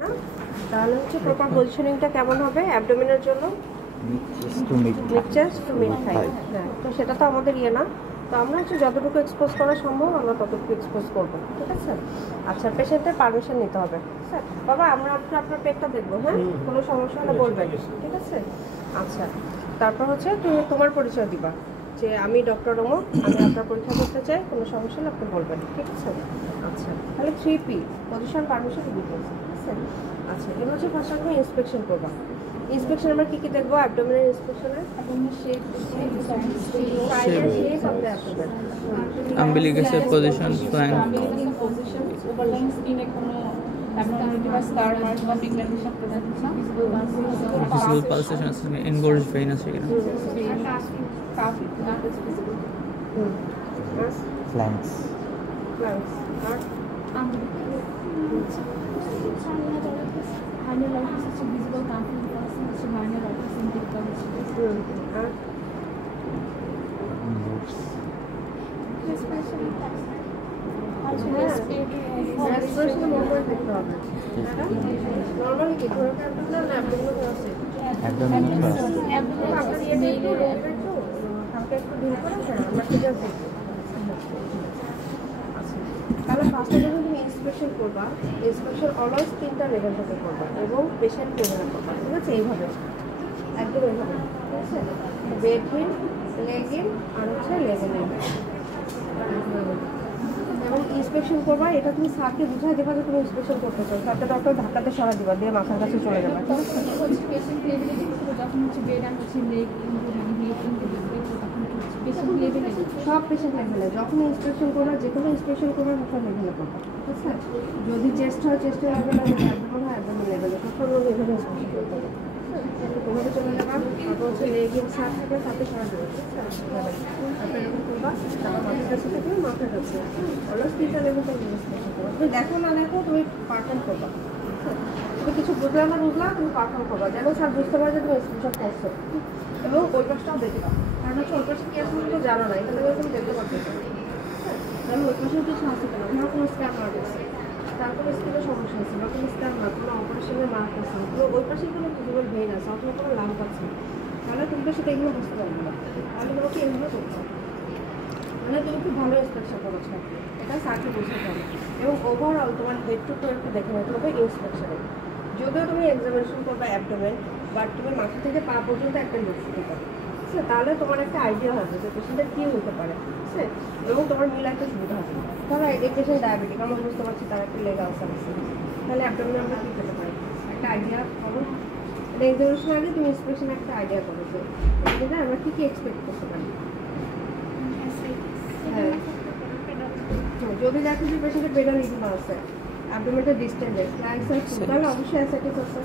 না তাহলে হচ্ছে প্রপার পজিশনিংটা কেমন হবে অ্যাবডোমেনের জন্য? Mid chest to mid thigh. হ্যাঁ, তো সেটা তো আমাদের না। তো আমরা হচ্ছে যতটুকু এক্সপোজ করা সম্ভব আমরা ততটুকু এক্সপোজ করবো, ঠিক আছে? আচ্ছা, পেশেন্টের পারমিশন নিতে হবে। স্যার বাবা, আমরা আপনার পেটটা দেখবো, হ্যাঁ? কোনো সমস্যা হলে বলবেন, ঠিক আছে? আচ্ছা, তারপর হচ্ছে তুমি তোমার পরিচয় দিবা যে আমি ডক্টর রমক, আমি আপনার পরীক্ষা করতে চাই, কোনো সমস্যা হলে আপনি বলবেন, ঠিক আছে? আচ্ছা, তাহলে 3P পজিশন, পারমিশন, ডিটেলস, ঠিক আছে? আচ্ছা, এবার হচ্ছে ফার্স্ট আপনি ইন্সপেকশন করবা। ইন্সপেকশন আমরা কি দেখবো abdominal ইন্সপেকশনের? umbilicus position, flank, visible pulsation, engorged vein আছে কিনা, flanks, তাহলে ফার্স্টে যখন তুমি ইন্সপেকশন করবা, ইন্সপেকশন অলওয়েজ 3টা লেভেল থেকে করবা এবং পেশেন্ট লেভেলে করবা, ঠিক আছে? এইভাবে একদম এইভাবে, ঠিক আছে? বেড ইন, লেগ ইন আর হচ্ছে লেভেল ইন। এবং ইন্সপেকশন করবা, এটা তুমি স্যারকে বুঝাই দেবা যে তুমি ইন্সপেকশন করতে চাও। স্যারকে ডক্টর ধাক্কাতে সরা দিবা, দিয়ে মাথার কাছে চলে যাবা, ঠিক আছে? সব পেশেন্ট লেভেলে যখন ইন্সপেকশন করবা, যে কোনো ইন্সপেকশন করবা সব লেভেলে করবা, ঠিক আছে? যদি চেস্ট হয় চেস্টের লেভেলে, যদি অ্যাবডোমেন হয় অ্যাবডোমেন লেভেলে, সব লেভেলে ইন্সপেকশন করতে হবে। ওভাবে চলে যাবা, তারপর হচ্ছে লেগ ইন সার থাকে, সাথে সরা দেবে, ঠিক আছে? তারপর এরকম করবা, তারপর মাথার কাছে থাকবে, মাথার কাছে অলওয়েজ 3টা লেভেল থেকে ইন্সপেকশন করবা। তুমি দেখো না দেখো, তুমি পারফর্ম করবা, তুমি কিছু বুঝলা না বুঝলা, তুমি পারফর্ম করবা যেন স্যার বুঝতে পারে যে তুমি ইন্সপেকশন করছো। এবং ওই পাশটাও দেখবা, কারণ হচ্ছে ওই পাশে কি আছে তুমি তো জানো না, এখানে তুমি দেখতে পারতেছো। তাহলে ওই পাশে কিছু আছে কেন, ধরো কোনো স্ক্যাম মার্ক আছে, তারপরে স্কিনের সমস্যা আছে, বা কোনো স্ক্যাম মার্ক, কোনো অপারেশনের মার্ক আছে, তো ওই পাশে কোনো ভিজিবল ভেইন আছে, অথবা কোনো লাম্প আছে, তাহলে তুমি তো সেটা এগুলো বুঝতে পারবে না। তাহলে তোমাকে এগুলো করতে হবে, মানে তুমি খুব ভালো ইন্সপেকশন করেছো, এটা স্যারকে বুঝতে হবে। এবং ওভারঅল তোমার হেড টু টো একটু দেখে নিতে হবে ইন্সপেকশনে। যদিও তুমি এক্সামিনেশন করবে অ্যাবডোমেন, বাট তুমি মাথা থেকে পা পর্যন্ত একটা লুক দিতে পারো, ঠিক আছে? তাহলে তোমার একটা আইডিয়া হবে যে পেশেন্টের কী হতে পারে, ঠিক আছে? এবং তোমার মিলাতে সুবিধা হবে। ধরো এই পেশেন্ট ডায়াবেটিক, আমরা বুঝতে পারছি তার একটা লেগ আলসার আছে, তাহলে অ্যাবডোমেনে আমরা কী পেতে পারি, একটা আইডিয়া পাবো। এটা এক্সামিনেশন আগে তুমি ইন্সপেকশনে একটা আইডিয়া পাবো যে আমরা কী কী এক্সপেক্ট করতে পারি। হ্যাঁ, যদি দেখো যে পেশেন্টের পেডাল ইডিমা আছে, অ্যাবডোমেনটা ডিস্টেন্ডেড, ফ্ল্যাঙ্কস আর ফুল, তাহলে অবশ্যই অ্যাসাইটিস আছে।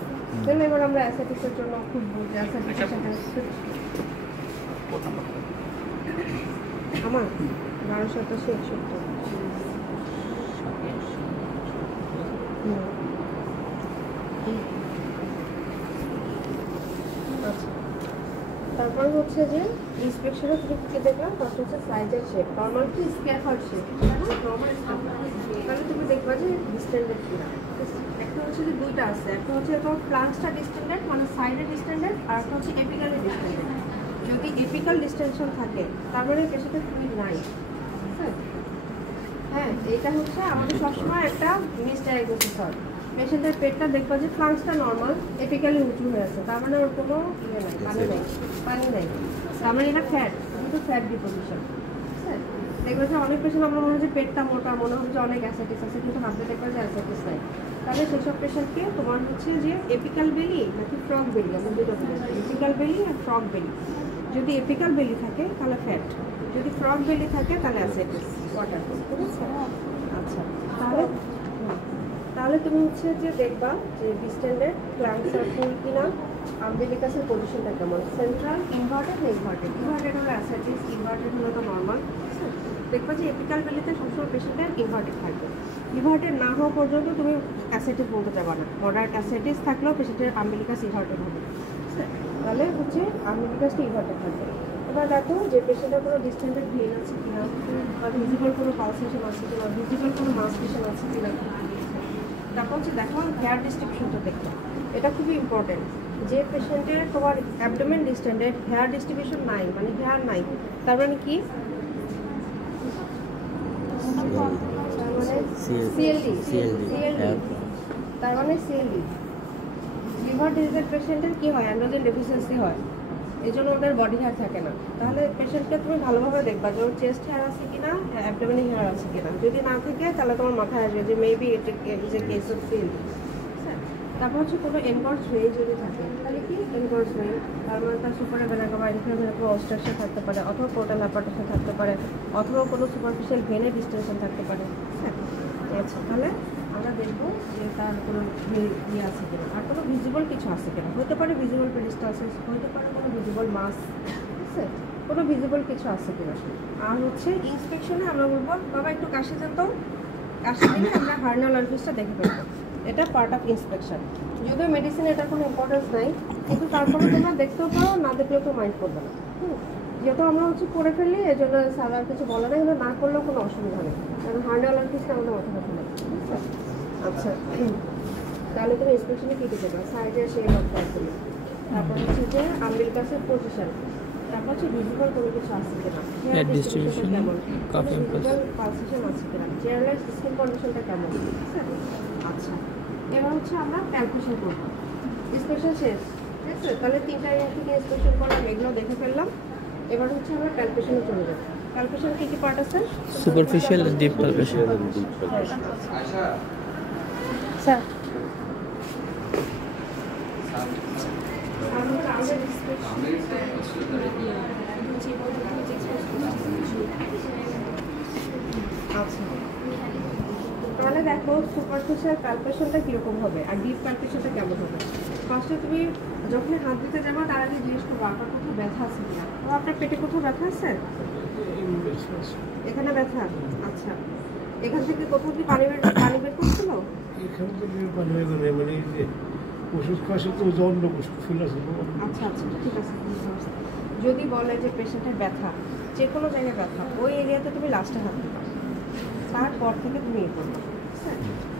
তাহলে এবার আমরা অ্যাসাইটিসের জন্য খুব বুঝি, অ্যাসাইটিসের সাথে আমার 1261। আচ্ছা, তারপর হচ্ছে যে ইন্সপেকশনের তুমি কী দেখলাম, ফার্স্ট হচ্ছে সাইজের শেপ, নর্মাল কি স্ক্যাফার্ড শেপ, নর্মাল স্ক্যাফার্ড, তাহলে তুমি দেখবা যে ডিস্টেন্ডেড কিনা। একটা হচ্ছে যে দুইটা আছে, একটা হচ্ছে তোমার ফ্লাঙ্কসটা ডিস্টেন্ডেড, মানে সাইডে ডিস্টেন্ডেড, আর একটা হচ্ছে এপিক্যালি ডিস্টেন্ডেড। যদি এপিক্যাল ডিস্টেনশন থাকে তার মানে পেশেন্টের ফ্লুইড নাই, হ্যাঁ? এটা হচ্ছে আমাদের সবসময় একটা মিসডায়াগনোসিস হয়। পেশেন্টের পেটটা দেখবা যে ফ্লাঙ্কসটা নর্মাল, এপিক্যালি উঁচু হয়ে আছে, তার মানে ওর কোনো ইয়ে নাই, পানি নেই, তার মানে এটা ফ্যাট, কিন্তু ফ্যাট ডিপোজিশন। দেখবে যে অনেক পেশেন্ট আমরা মনে হয় যে পেটটা মোটা, মনে হয় যে অনেক অ্যাসাইটিস আছে, কিন্তু হাতে দেখবা যে অ্যাসাইটিস নাই। তাহলে সেসব পেশেন্টকে তোমার হচ্ছে যে এপিক্যাল বেলি নাকি ফ্রগ বেলি, আমরা দুটো বলি, এপিক্যাল বেলি আর ফ্রগ বেলি। যদি এপিক্যাল বেলি থাকে তাহলে ফ্যাট, যদি ফ্রগ বেলি থাকে তাহলে অ্যাসাইটিস, ওয়াটার, ঠিক আছে? আচ্ছা, তাহলে তুমি হচ্ছে যে দেখবা যে ডিস্টেন্ডেড, ফ্ল্যাঙ্কস আর ফুল কিনা, আম্বিলিকাসের পজিশনটা কেমন, সেন্ট্রাল, ইনভার্টেড না ইনভার্টেড। ইনভার্টেড হলে অ্যাসাইটিস, ইনভার্টেড হলে তো নর্মাল। দেখবা যে এপিক্যাল বেলিতে সবসময় পেশেন্টের ইনভার্টেড থাকবে। ইনভার্টেড না হওয়া পর্যন্ত তুমি অ্যাসাইটিস বলতে যাবা না, মডারেট অ্যাসাইটিস থাকলেও পেশেন্টের আম্বিলিকাস ইনভার্টেড হবে, তাহলে হচ্ছে আম্বিলিকাসটা ইনভার্টেড থাকবে। এবার দেখো যে পেশেন্টের কোনো ডিস্টেন্ডেড ভেইন আছে কিনা, বা ভিজিবল কোনো পালসেশন আছে কিনা, ভিজিবল কোনো মাসপিশন আছে কিনা, তারপর হচ্ছে দেখো হেয়ার ডিস্ট্রিবিউশনটা দেখো, এটা খুবই ইম্পর্টেন্ট। যে পেশেন্টের তোমার অ্যাবডোমেন ডিস্টেন্ডে হেয়ার ডিস্ট্রিবিউশন নাই, মানে হেয়ার নাই, তার মানে কি? তার মানে সিএলডি। লিভার ডিজিজের পেশেন্টের কি হয়? অ্যান্ড্রোজেন ডেফিসিয়েন্সি হয়, এই জন্য ওদের বডি হেয়ার থাকে না। তাহলে পেশেন্টকে তুমি ভালোভাবে দেখবা যে ওর চেস্ট হেয়ার আছে কিনা, অ্যাবডোমেনে হেয়ার আছে কিনা। যদি না থাকে তাহলে তোমার মাথায় আসবে যে মেবি এটা is a case of CLD. তারপর হচ্ছে কোনো এনগর্জ ভেইন যদি থাকে, তাহলে কি এনগর্জ ভেইন, তার মানে তার সুপারে ভেনাকা বা ইনফ্লামেটরি অবস্ট্রাকশন থাকতে পারে, অথবা পোর্টাল হাইপারটেনশন থাকতে পারে, অথবা কোনো সুপারফিশিয়াল ভেনের ডিস্টেনশন থাকতে পারে। আচ্ছা, তাহলে আমরা দেখবো যে তার কোনো ইয়ে আছে কিনা, আর কোনো ভিজিবল কিছু আছে কিনা। হতে পারে ভিজিবল পেরিস্টালসিস, হতে পারে কোনো ভিজিবল মাস, ঠিক আছে, কোনো ভিজিবল কিছু আছে কিনা। আর হচ্ছে ইন্সপেকশনে আমরা বলবো বাবা একটু কাশি দেন তো, কাশি দিলে আমরা হার্নাল অরিফিসটা দেখে ফেলবো। এটা পার্ট অফ ইন্সপেকশন। যদিও মেডিসিনে এটা কোনো ইম্পর্টেন্স নাই, কিন্তু তারপরে তোমরা দেখতেও পারো, না দেখলেও তো মাইন্ড করবে না। যেহেতু আমরা হচ্ছে করে ফেললি, এই জন্য স্যার আর কিছু বলে না, কিন্তু না করলেও কোনো অসুবিধা নেই, কারণ হার্নাল অরিফিসটা আমাদের মাথা রাখতে হবে। আচ্ছা, তাহলে তুমি ইন্সপেকশনে কী দেবে? সাইডে সেই লক্ষ্য আসলে, তারপর হচ্ছে যে আম্বিলকাসের পজিশন, তারপর হচ্ছে ভিজিবল কোনো কিছু আছে কিনা, হেয়ার ডিস্ট্রিবিউশন কেমন, ভিজিবল পালসেশন আছে কিনা, চেয়ারলেস স্কিন কন্ডিশনটা কেমন। আচ্ছা, এবার হচ্ছে আমরা প্যালপেশন করবো। ইন্সপেকশন শেষ, ঠিক আছে? তাহলে 3টা ইউনিট থেকে ইন্সপেকশন করলাম, এগুলো দেখে ফেললাম। এবার হচ্ছে আমরা প্যালপেশনে চলে যাবো। প্যালপেশন কী কী পার্ট আছে? Superficial, deep palpation. স্যার আচ্ছা, তাহলে দেখো সুপারফিশিয়াল প্যালপেশনটা কীরকম হবে আর ডিপ প্যালপেশনটা কেমন হবে। ফার্স্টে তুমি যখন হাত দিতে যাবো তার আগে জিজ্ঞেস করবো আপনার কোথাও ব্যথা আছে কিনা। তো আপনার পেটে কোথাও ব্যথা আছে? এখানে ব্যথা? আচ্ছা, এখান থেকে কোথাও কি পানি বের করছিল? এখান থেকে পানি বের করে মানে এই যে ওষুধ খাওয়ার তো জন্য ওষুধ ফুল আছে। আচ্ছা আচ্ছা, ঠিক আছে। যদি বলে যে পেশেন্টের ব্যথা, যে কোনো জায়গায় ব্যথা, ওই এরিয়াতে তুমি লাস্টে হাত দিবা, তারপর থেকে তুমি ইয়ে করবে।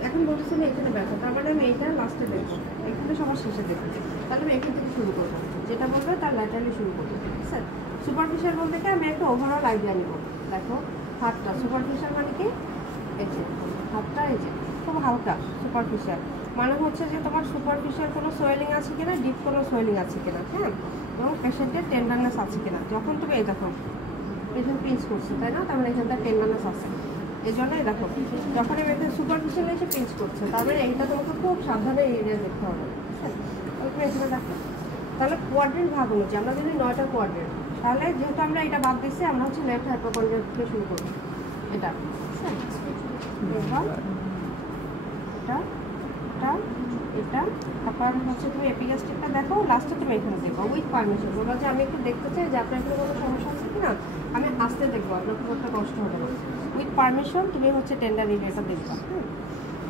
এখন বলতেছি না এখানে ব্যথা, তার মানে আমি এইটা লাস্টে দেখবো, এখানে সবার শেষে দেখবো। তাহলে আমি এখান থেকে শুরু করবো, যেটা বলবে তার ল্যাটারালি শুরু করবো। স্যার সুপারফিশিয়াল বলতে কি আমি একটা ওভারঅল আইডিয়া নিব। দেখো হাতটা সুপারফিশিয়াল মানে কি, এই যে হাতটা এই যে খুব হালকা সুপারফিশিয়াল, মানে হচ্ছে যে তোমার সুপারফিশিয়াল কোনো সোয়েলিং আছে কিনা, ডিপ কোনো সোয়েলিং আছে কিনা, হ্যাঁ, এবং পেশেন্টের টেন্ডারনেস আছে কিনা। যখন তুমি এই দেখো পেশেন্ট পিঞ্চ করছে, তাই না, তার মানে এখানটা টেন্ডারনেস আছে, এই জন্যই দেখো যখন আমি এখানে সুপারফিশিয়াল এসে পিঞ্চ করছে, তারপরে এইটা তোমাকে খুব সাবধানে এরিয়া দেখতে হবে। তুমি এখানে দেখো, তাহলে কোয়াড্রেন্ট ভাগ অনুযায়ী আমরা যদি 9টা কোয়াড্রেন্ট, তাহলে যেহেতু আমরা এটা বাদ দিচ্ছি, আমরা হচ্ছে লেফট হাইপোকন্ড্রিয়া থেকে শুরু করবো। এটা এটা তারপর হচ্ছে তুমি এপিগ্যাস্ট্রিকটা দেখো, লাস্টে তুমি এখানে দেখো উইথ পারমিশন। বলো যে আমি একটু দেখতে চাই যে আপনার এখানে কোনো সমস্যা আছে কিনা, আমি আসতে দেখবো, আপনার খুব একটা কষ্ট হবে না। উইথ পারমিশন তুমি হচ্ছে টেন্ডার এরিয়াটা দেখবা। হ্যাঁ,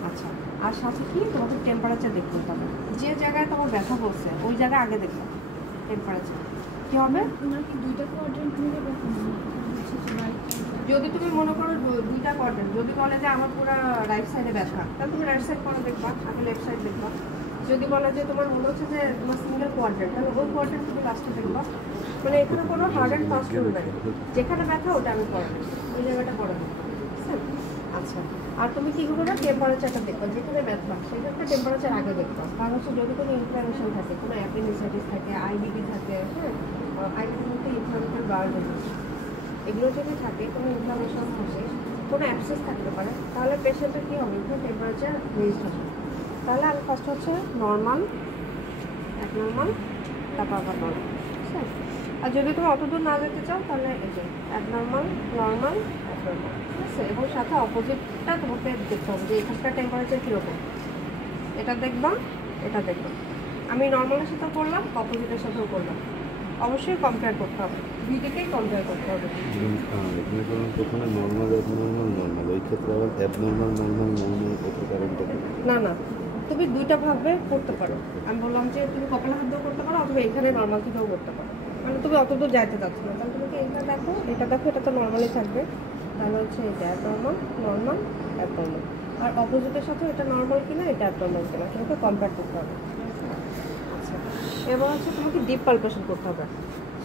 আচ্ছা, আর সাথে কি তোমাকে টেম্পারেচার দেখতে হবে, যে জায়গায় তোমার ব্যথা বলছে ওই জায়গায় আগে দেখবা টেম্পারেচার কী হবে। যদি তুমি মনে করো 2টা কোয়াড্রেন্ট, যদি বলে যে আমার পুরো রাইট সাইডে ব্যথা, তাহলে তুমি রাইট সাইড করে দেখবা, আগে লেফট সাইড দেখবা। যদি বলে যে তোমার মনে হচ্ছে যে তোমার সিঙ্গেল কোয়াড্রেন্ট, তাহলে ওই কোয়াড্রেন্ট তুমি লাস্টে দেখবা। মানে এখানে কোনো হার্ড অ্যান্ড ফাস্ট রুল নেই, যেখানে ব্যথা ওটা আমি করে দেবো, ওই জায়গাটা করে দেবো। আচ্ছা, আর তুমি কী করবে না, টেম্পারেচারটা দেখবা, যেখানে ব্যথা সেখানটা টেম্পারেচার আগে দেখবা। কারণ হচ্ছে যদি কোনো ইনফ্লামেশন থাকে, কোনো অ্যাপেন্ডিসাইটিস থাকে, আইবিডি থাকে, হ্যাঁ, আইবিডির মধ্যে ইনফ্লামেটরি বাউল ডিজিজ, এগুলো যদি থাকে, কোনো ইনফ্লামেশন থাকে, কোনো অ্যাবসেস থাকতে পারে, তাহলে পেশেন্টের কী হবে, এখানে টেম্পারেচার রেজড হবে। তাহলে আমি ফার্স্ট হচ্ছে নর্মাল, অ্যাবনর্মাল, তারপর আবার নর্মাল। ঠিক আছে, আর যদি তুমি অতদূর না যেতে চাও তাহলে এই যে অ্যাবনর্মাল, নর্মাল, অ্যাবনর্মাল, ঠিক আছে, এবং সাথে অপোজিটটা তোমাকে দেখতে হবে যে এখানকার টেম্পারেচার কীরকম, এটা দেখবা, এটা দেখবা। আমি নর্মালের সাথেও করলাম, অপোজিটের সাথেও করলাম, অবশ্যই কম্পেয়ার করতে হবে, দুইটাকেই কম্পেয়ার করতে হবে। এখানে কারণ প্রথমে নর্মাল অ্যাবনর্মাল নর্মাল, ওই ক্ষেত্রে আবার অ্যাবনর্মাল নর্মাল নর্মাল করতে কারণটা না না, তুমি দুইটা ভাবে করতে পারো। আমি বললাম যে তুমি কপালে হাত দিয়েও করতে পারো, অথবা এখানে নর্মাল থেকেও করতে পারো। মানে তুমি অত দূর যাইতে চাচ্ছ না, তাহলে তুমি এইটা দেখো, এটা দেখো, এটা তো নর্মালি থাকবে, তাহলে হচ্ছে এটা অ্যাবনর্মাল, নর্মাল, অ্যাবনর্মাল। আর অপোজিটের সাথে এটা নর্মাল কিনা এটা অ্যাবনর্মাল কিনা সেটাকে কম্পেয়ার করতে হবে। আচ্ছা, এবার হচ্ছে তোমাকে ডিপ পালপেশন করতে হবে।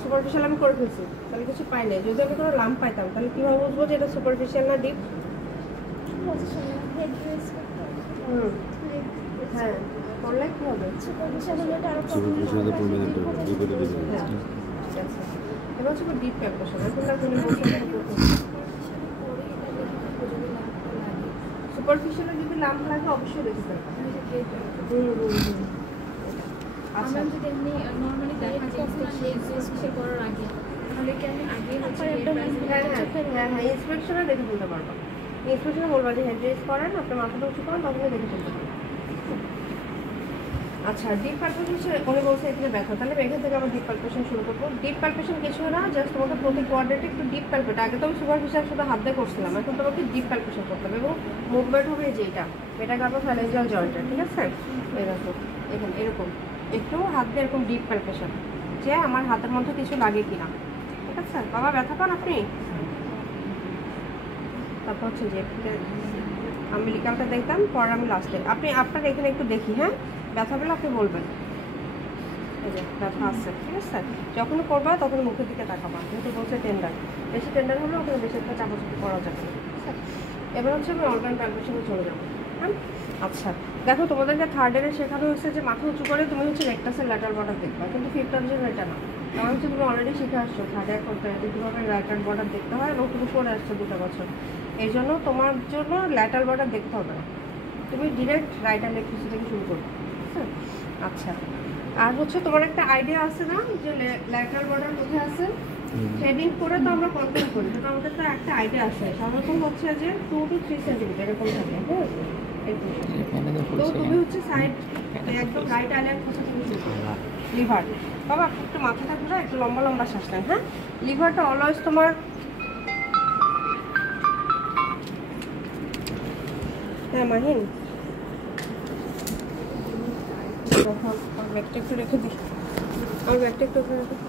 সুপারফিশিয়াল আমি করে ফেলছি, তাহলে কিছু পাই নাই। যদি আমি কোনো লাম্প পাইতাম তাহলে কীভাবে বুঝবো যে এটা সুপারফিশিয়াল না ডিপ? হ্যাঁ, করলে কী হবে? সুপারফিশিয়ালে প্রমিনেন্ট হবে, ডিপে ডিপে। হ্যাঁ, ঠিক আছে। এবার হচ্ছে ডিপ পালপেশন। এখন তার জন্য সুপারফিশিয়ালে যদি লাম্প লাগে অবশ্যই দেখতে পারবে। আমরা যদি এমনি নর্মালি দেখা যায় যে করার আগে তাহলে কি আমি আগে হচ্ছে হ্যাঁ ইন্সপেকশনে দেখে ফেলতে পারবো। ইন্সপেকশনে বলবা যে হেড রেস করেন, আপনার মাথাটা উঁচু করেন, তখনই দেখে ফেলতে পারবো। আচ্ছা, ডিপ পালপেশন উনি বলছে এখানে ব্যথা, তাহলে এখান থেকে আমরা ডিপ পালপেশন শুরু করবো। ডিপ পালপেশন কিছু না, জাস্ট তোমাকে প্রতি কোয়াড্রেটে একটু ডিপ পালপেট। আগে তো আমি সুপারফিশিয়াল শুধু হাত দিয়ে করছিলাম, এখন তোমাকে ডিপ পালপেশন করতে হবে এবং মুভমেন্ট হবে যেটা মেটাকার্পোফ্যালেঞ্জিয়াল জয়েন্টের, ঠিক আছে? এরকম এখানে এরকম একটু হাত দিয়ে এরকম ডিপ পালপেশন, যে আমার হাতের মধ্যে কিছু লাগে কিনা, ঠিক আছে? বাবা ব্যথা পান আপনি? তারপর হচ্ছে যে আমি লিকামটা দেখতাম, পরে আমি লাস্টে আপনার এখানে একটু দেখি। হ্যাঁ, ব্যথা পেলে আপনি বলবেন এই যে ব্যথা আসছে, ঠিক আছে? যখন করবা তখন মুখের দিকে তাকাবা, যেহেতু বলছে টেন্ডার, বেশি টেন্ডার হলে ওখানে বেশি একটা চাপাচাপি করা যাবে, ঠিক আছে? এবার হচ্ছে আমি অর্গান পালপেশনে চলে যাবো। হ্যাঁ, আচ্ছা দেখো, তোমাদেরকে থার্ড ইয়ারে শেখানো হয়েছে যে মাথা উঁচু করে তুমি হচ্ছে রেক্টাসের ল্যাটারাল বর্ডার দেখবা, কিন্তু ফিফথ ইয়ারের এটা না। কারণ হচ্ছে তুমি অলরেডি শিখে আসছো থার্ড ইয়ার করতে যে কীভাবে ল্যাটারাল বর্ডার দেখতে হয়, এবং তুমি করে আসছো 2টা বছর। এই জন্য তোমার জন্য ল্যাটারাল বর্ডার দেখতে হবে না, তুমি ডিরেক্ট রাইট হ্যান্ড লেগ থেকে শুরু করবে, ঠিক আছে? আচ্ছা, আর হচ্ছে তোমার একটা আইডিয়া আছে না যে ল্যাটারাল বর্ডার কোথায় আছে? হেডিং করে তো আমরা কন্ট্রোল করি, কিন্তু আমাদের তো একটা আইডিয়া আছে, সাধারণত হচ্ছে যে 2 to 3 সেন্টিমিটার এরকম থাকে। হ্যাঁ, তো তুমি হচ্ছে সাইড একদম রাইট আইল্যান্ড খোঁচা থেকে শুরু করো। লিভার বাবা একটু মাথাটা ঘুরে একটু লম্বা লম্বা শ্বাস নেন। হ্যাঁ, লিভারটা অলওয়েজ তোমার হ্যাঁ মাহিন তখন ব্যাগটা একটু রেখে দিই, আমার ব্যাগটা একটু রেখে দিই।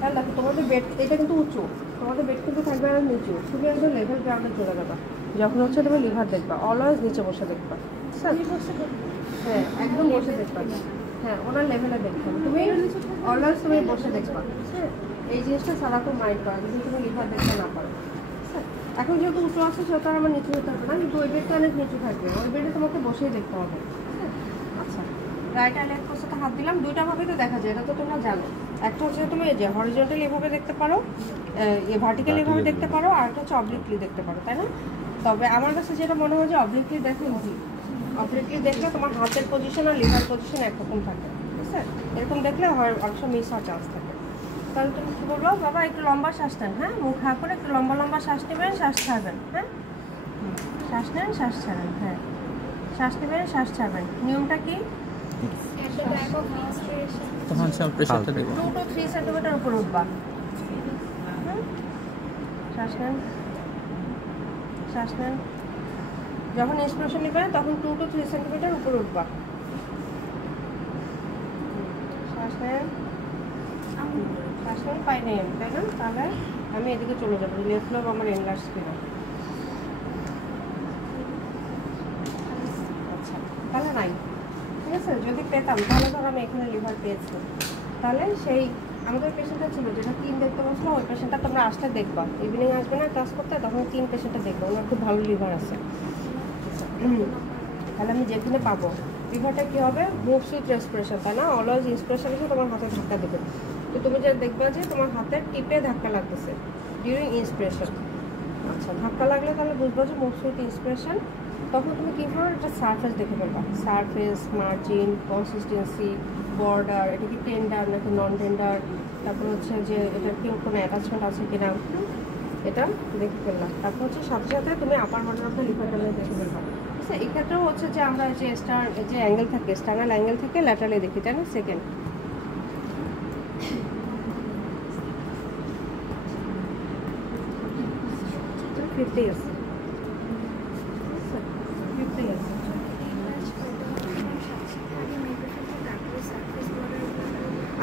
হ্যাঁ দেখো, তোমাদের বেড এটা কিন্তু উঁচু, তোমাদের বেড কিন্তু থাকবে আর নিচু, তুমি একদম লেভেল গ্রাউন্ডে চলে যাবা। যখন হচ্ছে তুমি লিভার দেখবা অলওয়েজ নিচে বসে দেখবা, হ্যাঁ একদম বসে দেখবা। হ্যাঁ, ওনার লেভেলে দেখতে হবে, তুমি অলওয়েজ তুমি বসে দেখবা। হ্যাঁ, এই জিনিসটা সারাক্ষণ মাইন্ড করা, যদি তুমি লিভার দেখতে না পারো। এখন যেহেতু উঁচু আছে সেহেতু আর আমার নিচু হতে হবে না, কিন্তু ওই বেডটা অনেক নিচু থাকবে, ওই বেডে তোমাকে বসেই দেখতে হবে। আচ্ছা, রাইট আর লেফট পাশে হাত দিলাম, দুইটা ভাবে তো দেখা যায়, এটা তো তোমরা জানো। একটা হচ্ছে তুমি এই যে হরিজন্টালি এভাবে দেখতে পারো, ভার্টিক্যালি এভাবে দেখতে পারো, আর একটা হচ্ছে অবলিকলি দেখতে পারো, তাই না? তবে আমার কাছে যেটা মনে হয় যে অবলিকলি দেখলে ইজি, অবলিকলি দেখলে তোমার হাতের পজিশন আর লিভার পজিশন একরকম থাকে, ঠিক আছে? এরকম দেখলে অনেক সময় মিস হওয়ার চান্স থাকে। তাহলে তুমি কী বলবো, বাবা একটু লম্বা শ্বাস নেন। হ্যাঁ, মুখ হা করে একটু লম্বা লম্বা শ্বাস নেবেন, শ্বাস ছাড়বেন। হ্যাঁ, শ্বাস নেন, শ্বাস ছাড়েন। হ্যাঁ, শ্বাস নেবেন, শ্বাস ছাড়বেন। নিয়মটা কি? তখন প্রেশারটা দেখো 2 to 3 সেন্টিমিটার উপরে উঠবা। শ্বাস নেন, শ্বাস নেন। যখন ইন্সপিরেশন নেবেন তখন 2 to 3 সেন্টিমিটার উপরে উঠবা। শ্বাস নেন, শ্বাস নেন, পাই নেই আমি, তাই না? তাহলে আমি এদিকে চলে যাবো, লেফট লোব আমার এনলার্জ কিনা। আচ্ছা, তাহলে নাই, ঠিক আছে? যদি পেতাম তাহলে ধর আমি এখানে লিভার পেয়েছি, তাহলে সেই আমাদের পেশেন্টটা ছিল যেটা 3 দেখতে বসলো, ওই পেশেন্টটা তোমরা আসলে দেখবা, ইভিনিং আসবে না ক্লাস করতে, তখন 3 পেশেন্টটা দেখবো, ওনার খুব ভালো লিভার আছে। তাহলে আমি যেখানে পাবো লিভারটা কী হবে, মুভ উইথ রেসপিরেশন, তাই না? অলওয়েজ ইন্সপিরেশন এসে তোমার হাতে ধাক্কা দেবে, তো তুমি যে দেখবা যে তোমার হাতের টিপে ধাক্কা লাগতেছে ডিউরিং ইন্সপিরেশন। আচ্ছা, ধাক্কা লাগলে তাহলে বুঝবো যে মুভ উইথ ইন্সপিরেশন। তখন তুমি কী করো, একটা সারফেস দেখে ফেলবা, সারফেস, মার্জিন, কনসিস্টেন্সি, বর্ডার, এটা কি টেন্ডার নাকি নন টেন্ডার, তারপর হচ্ছে যে এটার কি কোনো অ্যাটাচমেন্ট আছে কিনা, এটা দেখে ফেললাম। তারপর হচ্ছে সাথে সাথে তুমি upper border of the liver টার্নে দেখে ফেলবা। ঠিক আছে, এক্ষেত্রেও হচ্ছে যে আমরা যে যে অ্যাঙ্গেল থাকে, স্টার্নাল অ্যাঙ্গেল থেকে ল্যাটারালি দেখি, তাই না? সেকেন্ড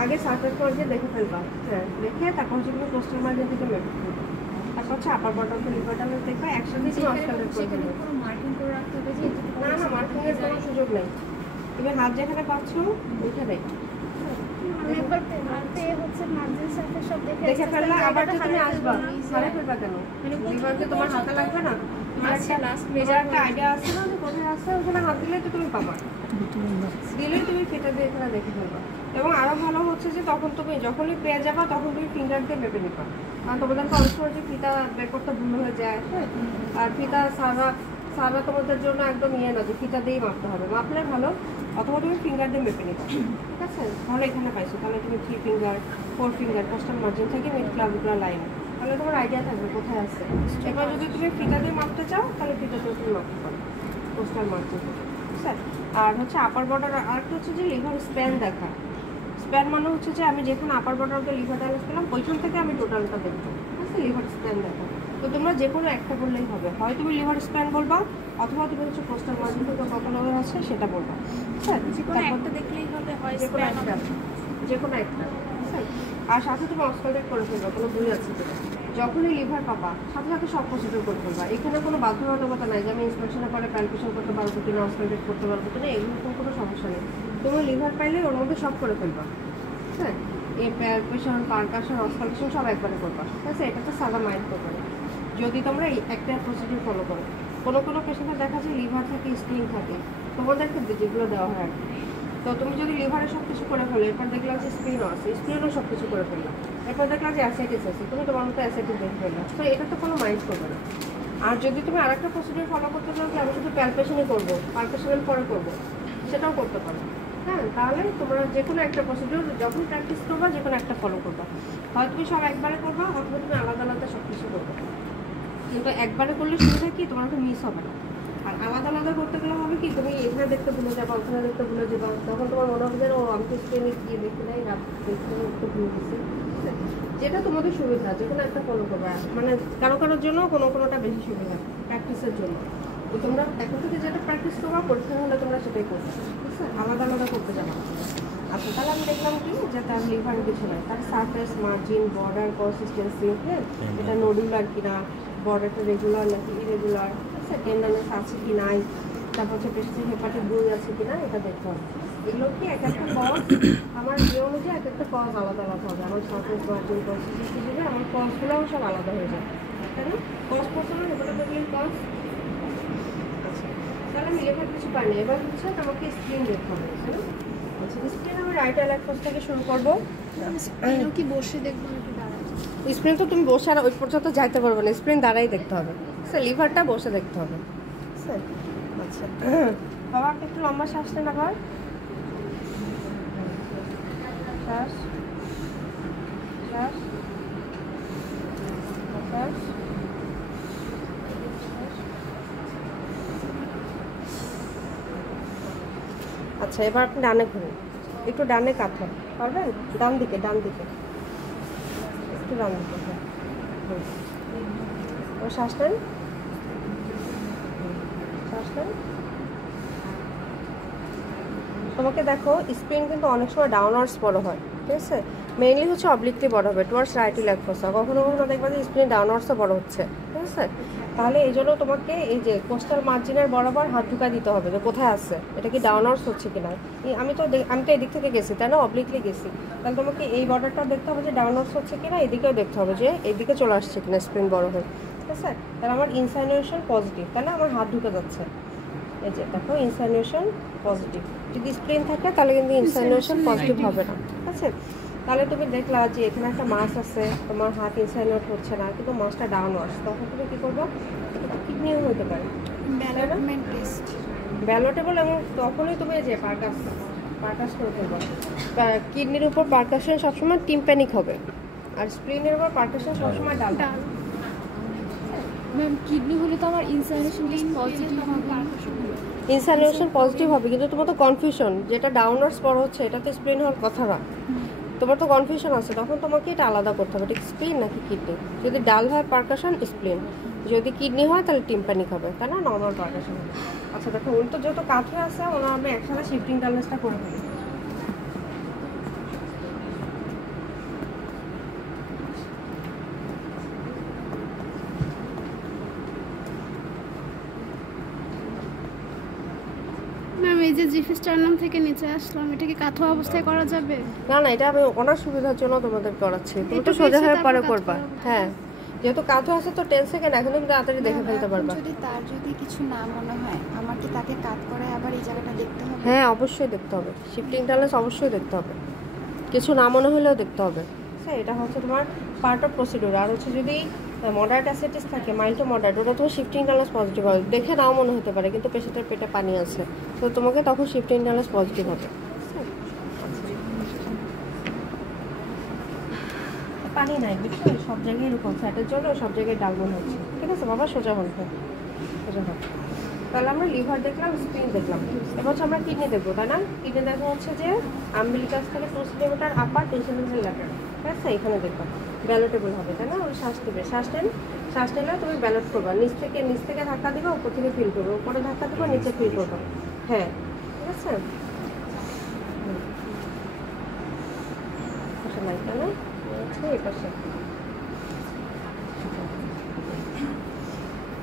আগে সার্ফেস মার্জিন দেখে ফেলবা। হ্যাঁ, দেখে তারপর হচ্ছে তুমি কোস্টাল মার্জিন থেকে মেপে ফেলবা। তারপর হচ্ছে আপার বটম লিভার ডায়ালাস দেখবা একসাথে তুমি অস্কালেট করে সেখানে দেবে। কোনো মার্কিং করে রাখতে হবে যে এতটুকু না না মার্কিং এর কোনো সুযোগ নেই, তুমি হাত যেখানে পাচ্ছ ওইখানে আমি একবার হাতে হচ্ছে মার্জিন সারফেস সব দেখে ফেললে আবার যে তুমি আসবা হারিয়ে হারে ফেলবা কেন? লিভারকে তোমার হাতে লাগবে না? তোমার একটা আইডিয়া আছে না যে কোথায় আছে, ওখানে হাত দিলে তো তুমি পাবা, দিলেই তুমি ফিতা দিয়ে এখানে দেখে ফেলবা। এবং আরো ভালো হচ্ছে যে তখন তুমি যখনই পেয়ে যাবা তখন তুমি ফিঙ্গার দিয়ে মেপে নিবা, কারণ তোমাদের অনেক সময় যে ফিতা বের করতে ভুল হয়ে যায়, হ্যাঁ, আর ফিতা সারা তোমাদের জন্য একদম ইয়ে না যে ফিতা দিয়েই মাপতে হবে, মাপলে ভালো, অথবা তুমি ফিঙ্গার দিয়ে মেপে নিবা, ঠিক আছে? তাহলে এখানে পাইছো, তাহলে তুমি 3 ফিঙ্গার 4 ফিঙ্গার কোস্টাল মার্জিন থেকে মিড ক্লাভিকুলার লাইন, তাহলে তোমার আইডিয়া থাকবে কোথায় আছে। এবার যদি তুমি ফিতা দিয়ে মাপতে চাও তাহলে ফিতা দিয়ে তুমি মাপতে পারো কোস্টাল মার্জিন, ঠিক আছে? আর হচ্ছে আপার বর্ডার, আরেকটা হচ্ছে যে লিভার স্প্যান দেখা। স্প্যান মানে হচ্ছে যে আমি যেখানে আপার বর্ডারকে লিভার ডায়ালাস পেলাম ওইখান থেকে আমি টোটালটা দেখবো, ঠিক আছে? লিভার স্প্যান দেখা। তো তোমরা যে কোনো একটা বললেই হবে, হয় তুমি লিভার স্প্যান বলবা অথবা তুমি হচ্ছে কোস্টাল মার্জিন থেকে কত লেভেল আছে সেটা বলবা, ঠিক আছে? যে কোনো একটা দেখলেই হবে, হয় যে কোনো স্প্যান একটা, যে কোনো একটা, ঠিক আছে? আর সাথে তুমি অস্কালেট করে ফেলবা, কোনো ভুল আছে কিনা। যখনই লিভার পাবা সাথে সাথে সব প্রসিডিউর করে ফেলবা, এখানে কোনো বাধ্যবাধকতা নাই যে আমি ইন্সপেকশনের পরে প্যালপেশন করতে পারবো কিনা, অস্কালেট করতে পারবো কিনা, এগুলো কোনো সমস্যা নেই। তুমি লিভার পাইলে ওর মধ্যে সব করে ফেলবা, হ্যাঁ, এই প্যালপেশন পারকাশন অস্কালেশন সব একবারে করবা, ঠিক আছে? এটা তো সাদা মাইন্ড করবে যদি তোমরা এই একটা প্রসিডিউর ফলো করো। কোনো পেশেন্টের দেখা যায় লিভার থাকে, স্প্লিন থাকে, তোমাদেরকে যেগুলো দেওয়া হয় আর কি। তো তুমি যদি লিভারে সব কিছু করে ফেলো, এরপর দেখলাম যে স্প্লিনও আছে, স্প্লিনও সব কিছু করে ফেললাম, এরপর দেখলাম যে অ্যাসাইটিস আছে, তুমি তোমার মতো অ্যাসাইটিস দেখে ফেললাম, তো এটা তো কোনো মাইন্ড করবে না। আর যদি তুমি আরেকটা প্রসিডিউর ফলো করতে চাও যে আমি শুধু প্যালপেশনই করবো, পালপেশনের পরে করবো, সেটাও করতে পারো, হ্যাঁ। তাহলে তোমরা যে কোনো একটা প্রসিডিউর যখন প্র্যাকটিস করবা যে কোনো একটা ফলো করবা, হয় তুমি সব একবারে করবা অথবা তুমি আলাদা আলাদা সব কিছু করবে, কিন্তু একবারে করলে সুবিধা কি তোমার তো মিস হবে না। আর আলাদা আলাদা করতে গেলে হবে কি তুমি এখানে দেখতে ভুলে যাবা, ওখানে দেখতে ভুলে যাবা, তখন তোমার মনে হবে যে ও আমি তো স্ক্রিনে গিয়ে দেখতে নাই, রাত দেখতে একটু ভুলে গেছি, যেটা তোমাদের সুবিধা যে কোনো একটা ফলো করবা। মানে কারোর জন্য কোনোটা বেশি সুবিধা প্র্যাকটিসের জন্য। তো তোমরা এখন থেকে যেটা প্র্যাকটিস করবা পরীক্ষা হলে তোমরা সেটাই করবে, ঠিক আছে? আলাদা আলাদা করতে যাবা। আচ্ছা, তাহলে আমি দেখলাম কি যে তার লিভার কিছু নয়, তার সারফেস মার্জিন বর্ডার কনসিস্টেন্সি, হ্যাঁ, এটা নডুলার কিনা, বর্ডারটা রেগুলার নাকি ইরেগুলার, ঠিক আছে? টেন্ডানেস আছে কি নাই, তারপর হচ্ছে পেশি হেপাটিক 2 আছে কিনা এটা দেখতে হবে। এগুলো কি এক একটা কজ আমার যে অনুযায়ী এক একটা কজ আলাদা আলাদা হবে। আমার সারফেস মার্জিন কনসিস্টেন্সি দিলে আমার কজগুলোও সব আলাদা হয়ে যাবে, তাই না? কজ পড়তে হবে হেপাটোমেগালিন কজ। আচ্ছা, তাহলে আমি লেখার কিছু পাইনি, এবার হচ্ছে আমাকে স্ক্রিন দেখতে হবে, তাই না? আচ্ছা, স্ক্রিন আমি রাইট অ্যালাক্টস থেকে শুরু করবো। স্প্যানও কি বসে দেখবো নাকি দাঁড়ায়? স্প্রিন তো তুমি বসে আর ওই পর্যন্ত যাইতে পারবে না, স্প্রিন দাঁড়াই দেখতে হবে, স্যার লিভারটা বসে দেখতে হবে, স্যার। আচ্ছা বাবা, আপনি একটু লম্বা শ্বাস নেন, আবার শ্বাস শ্বাস শ্বাস। আচ্ছা, এবার আপনি ডানে ঘুরুন, একটু ডানে কাঁথান, পারবেন? ডান দিকে একটু ডান দিকে, হ্যাঁ। ও শ্বাস নেন, শ্বাস নেন। তোমাকে দেখো স্প্রিন কিন্তু অনেক সময় ডাউনওয়ার্ডস বড় হয়, ঠিক আছে? মেইনলি হচ্ছে অবলিকলি বড় হবে টুয়ার্ডস রাইট লেগ ফোসা, কখনো কখনো দেখবা যে স্প্রিন ডাউনওয়ার্ডসও বড় হচ্ছে, ঠিক আছে? তাহলে এই জন্য তোমাকে এই যে কোস্টাল মার্জিনের বরাবর হাত ঢুকা দিতে হবে যে কোথায় আছে, এটা কি ডাউনওয়ার্ডস হচ্ছে কিনা। আমি তো এদিক থেকে গেছি, তাই না? অবলিকলি গেছি, তাহলে তোমাকে এই বর্ডারটা দেখতে হবে যে ডাউনওয়ার্ডস হচ্ছে কিনা, এদিকেও দেখতে হবে যে এইদিকে চলে আসছে কিনা স্প্রিন বড় হয়ে, ঠিক আছে? তাহলে আমার ইনসাইনুয়েশন পজিটিভ, তাহলে আমার হাত ঢুকে যাচ্ছে, এই যে দেখো ইনসাইনুয়েশন পজিটিভ। যদি স্প্রিন থাকে তাহলে কিন্তু ইনসাইনুয়েশন পজিটিভ হবে না, ঠিক আছে? তাহলে তুমি দেখলা যে এখানে একটা মাস আছে, তোমার হাত ইনসাইনুয়েট হচ্ছে না, কিন্তু মাসটা ডাউনওয়ার্ডস, তখন তুমি কী করবো? এটা কিডনিও হতে পারে, ডেভেলপমেন্ট টেস্ট ভ্যালুটেবল, এবং তখনই তুমি যে পারকাস করে ফেলবো। কিডনির উপর পারকাশন সবসময় টিম্প্যানিক হবে, আর স্প্লিনের উপর পারকাশন সবসময় ডাল। ম্যাম, কিডনি হলে তো আমার ইনসাইনেশন পজিটিভ হবে, ইনসাইনুয়েশন পজিটিভ হবে, কিন্তু তোমার তো কনফিউশন, যেটা ডাউনওয়ার্ডস বড় হচ্ছে এটা তো স্প্লিন হওয়ার কথা না, তোমার তো কনফিউশন আছে, তখন তোমাকে এটা আলাদা করতে হবে, ঠিক স্প্লিন নাকি কিডনি। যদি ডাল হয় পারকাশন স্প্লিন, যদি কিডনি হয় তাহলে টিম্প্যানিক হবে, তাই না? নর্মাল পারকাশন হবে। আচ্ছা দেখো, উনি তো যত কাছে আছে ওনার আমি একসাথে শিফটিং ডালনেসটা করে ফেলি। যে জিফ স্টারনাম থেকে নিচে আসলাম, এটা কি কাঁথা অবস্থায় করা যাবে? না না, এটা আমি ওনার সুবিধার জন্য তোমাদের করাচ্ছি, তুমি তো একটু সোজা বেশি হয়ে পরে তারপর করবা। কাঁথা হবে। হ্যাঁ, যেহেতু কাঁথা আছে তো 10 সেকেন্ড, এখন তুমি তাড়াতাড়ি দেখে ফেলতে পারবা। যদি তার যদি কিছু না মনে হয়, আমার কি তাকে কাট করে আবার এই জায়গাটা দেখতে হবে? হ্যাঁ, অবশ্যই দেখতে হবে, শিফটিং টানেলস অবশ্যই দেখতে হবে, কিছু না মনে হলেও দেখতে হবে। হ্যাঁ, এটা হচ্ছে তোমার পার্ট অফ প্রসিডিউর। আর হচ্ছে যদি মডারেট অ্যাসিডিস থাকে, মাইল্ড টু মডারেট, ওটা তোমার শিফটিং টানেলস পজিটিভ হবে, দেখে নাও মনে হতে পারে কিন্তু পেশেন্টের পেটে পানি আছে, তো তোমাকে তখন শিফটিং টানেলস পজিটিভ হবে। পানি নাই বুঝছো, সব জায়গায় এরকম ফ্যাটের জন্য সব জায়গায় ডালমন হচ্ছে। ঠিক আছে বাবা, সোজা হন, হ্যাঁ সোজা হন। তাহলে আমরা লিভার দেখলাম, স্প্লিন দেখলাম, এবার হচ্ছে আমরা কিডনি দেখবো, তাই না? কিডনি দেখবো হচ্ছে যে আম্বিলিকাস থেকে 2 সেন্টিমিটার আপার, 2 সেন্টিমিটার ল্যাটারাল। ঠিক আছে, এখানে দেখবা ব্যালোটেবল হবে, তাই না? ওই শ্বাস নেবে, শ্বাস নিলে তুমি ব্যালট করবা, নিচ থেকে ধাক্কা দিবা, উপর থেকে ফিল করবে, উপরে ধাক্কা দিবা, নিচে ফিল করবা। হ্যাঁ, ঠিক আছে। নাই তাই না? এই পাশে।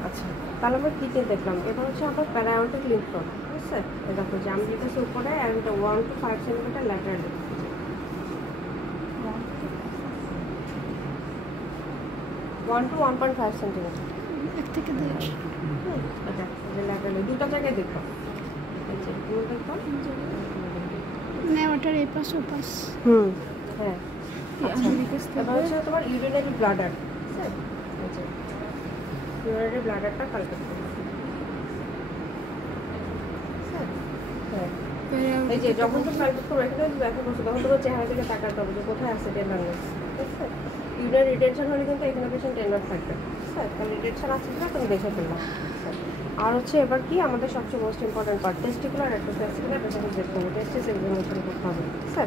আচ্ছা, তাহলে আমরা কিডনি দেখলাম, এবার হচ্ছে আবার প্যারাঅর্টিক লিম্ফ নোড। ঠিক আছে, দেখো যে আম্বিলিকাসের উপরে আর এটা 1 to 5 centimetre laterally, 1 to 1.5 centimetre. 1 থেকে 2। আচ্ছা, ল্যাটারালি দুটো জায়গায় দেখো, এই যে পুরো দেখো। মানে ওটার এই পাশ ও পাশ। হ্যাঁ। আচ্ছা, এবার হচ্ছে তোমার ইউরিনারি ব্লাডার। ইউরিনারি ব্লাডারটা কালকে এই যে যখন তুমি কালকুলেট করো, এখানে ব্যাখ্যা করছো, তখন তোমার চেহারা দিকে তাকাতে হবে যে কোথায় আছে টেন্ডারনেস। ঠিক আছে, ইউরিনারি রিটেনশন হলে কিন্তু এখানে পেশেন্ট টেন্ডার থাকবে। ঠিক আছে, তাহলে রিটেনশন আছে কিনা তুমি দেখে ফেললাম। আর হচ্ছে এবার কি আমাদের সবচেয়ে most important part, testicular testicular patient দেখতে হবে, টেস্টিস এক্সামিনেশন করতে হবে। ঠিক আছে,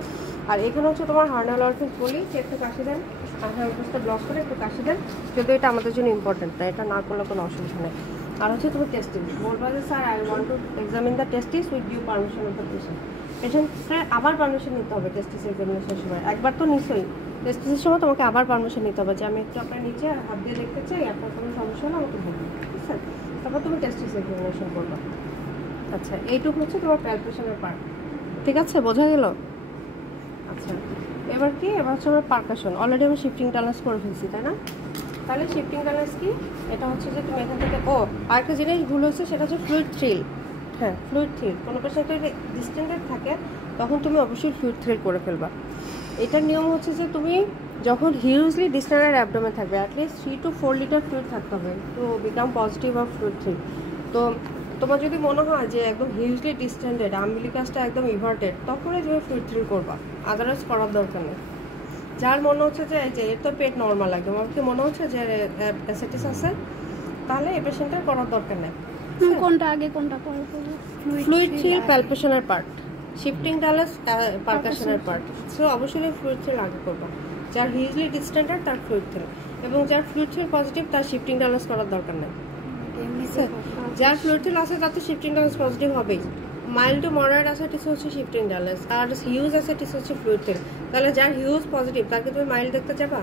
আর এখানে হচ্ছে তোমার হার্নাল অরিফিস বলি যে একটু কাশি দেন, হার্নাল অরিফিসটা ব্লক করে একটু কাশি দেন, যদি এটা আমাদের জন্য ইম্পর্টেন্ট না, এটা না করলে কোনো অসুবিধা নেই। আর হচ্ছে তুমি টেস্টিস বলবা যে sir I want to examine the testis with due permission of the patient. পেশেন্টের আবার পারমিশন নিতে হবে টেস্টিস এক্সামিনেশনের সময়, একবার তো নিশ্চয়ই টেস্টিসের সময় তোমাকে আবার পারমিশন নিতে হবে যে আমি একটু আপনার নিচে হাত দিয়ে দেখতে চাই, আপনার কোনো সমস্যা হলে আমাকে বলুন। ঠিক আছে, তারপর তুমি টেস্টিস এক্সামিনেশন করবা। আচ্ছা, এইটুকু হচ্ছে তোমার প্যালপেশনের পার্ট। ঠিক আছে, বোঝা গেল? আচ্ছা, এবার কি, এবার হচ্ছে আমার পারকাশন। অলরেডি আমি শিফটিং টানেলস করে ফেলছি, তাই না? তাহলে শিফটিং টানেলস কি, এটা হচ্ছে যে তুমি এখান থেকে আরেকটা জিনিস ভুল হচ্ছে, সেটা হচ্ছে ফ্লুইড থ্রিল। হ্যাঁ, ফ্লুইড থ্রিল কোনো পেশেন্ট যদি ডিস্টেন্ডেড থাকে তখন তুমি অবশ্যই ফ্লুইড থ্রিল করে ফেলবা। এটার নিয়ম হচ্ছে যে তুমি যখন হিউজলি ডিস্টেন্ডেড অ্যাবডোমেন থাকবে, অ্যাটলিস্ট 3 to 4 লিটার ফ্লুইড থাকতে হবে তো become positive of fluid thrill. তো তোমার যদি মনে হয় যে একদম হিউজলি ডিস্টেন্ডেড, আম্বিলিকাসটা একদম ইভার্টেড, তখনই তুমি ফ্লুইড থ্রিল করবা, আদারওয়াইজ করার দরকার নেই। যার মনে হচ্ছে যে এই যে এর তো পেট নর্মাল, একদম আমার কি মনে হচ্ছে যে অ্যাসিডিস আছে, তাহলে এই পেশেন্টের করার দরকার নেই। কোনটা আগে কোনটা পরে করব? ফ্লুইড থ্রিল প্যালপেশনের পার্ট, শিফটিং টানেলস পারকাশনের পার্ট। সো অবশ্যই ফ্লুইড থ্রিল আগে করবা। যার হিউজলি ডিস্টেন্ডেড তার ফ্লুইড থ্রিল, এবং যার ফ্লুইড থ্রিল পজিটিভ তার শিফটিং টানেলস করার দরকার নেই। যার ফ্লুইড থ্রিল আছে তার তো শিফটিং টানেলস পজিটিভ হবেই। মাইল্ড টু মডারেট অ্যাসিডিস হচ্ছে শিফটিং টানেলস, আর হিউজ অ্যাসিডিস হচ্ছে ফ্লুইড থ্রিল। তাহলে যার হিউজ পজিটিভ তাকে তুমি মাইল্ড দেখতে যাবা,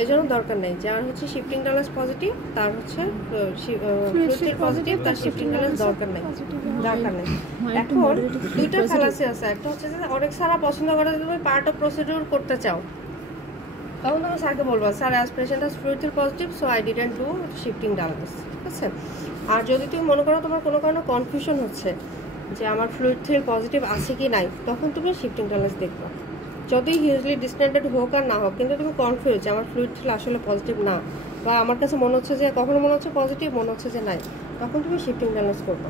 এই জন্য দরকার নেই। যার হচ্ছে শিফটিং টানেলস পজিটিভ তার হচ্ছে ফ্লুইড থ্রিল পজিটিভ, তার শিফটিং টানেলস দরকার নেই। এখন দুইটা ফ্যালাসি আছে, একটা হচ্ছে যে অনেক সারা পছন্দ করে যে তুমি পার্ট অফ প্রসিডিউর করতে চাও, তখন তুমি স্যারকে বলবো sir as patient as fluid thrill positive so I didn't do shifting tunnels. ঠিক আছে, আর যদি তুমি মনে করো তোমার কোনো কারণে কনফিউশন হচ্ছে যে আমার ফ্লুইড থ্রিল পজিটিভ আছে কি নাই, তখন তুমি শিফটিং টানেলস দেখবা। যদি হিউজলি ডিস্টেন্ডেড হোক আর না হোক, কিন্তু তুমি কনফিউজ যে আমার ফ্লুইড থ্রিল আসলে পজিটিভ না, বা আমার কাছে মনে হচ্ছে যে কখনো মনে হচ্ছে পজিটিভ, মনে হচ্ছে যে নাই, তখন তুমি শিফটিং টানেলস করবে।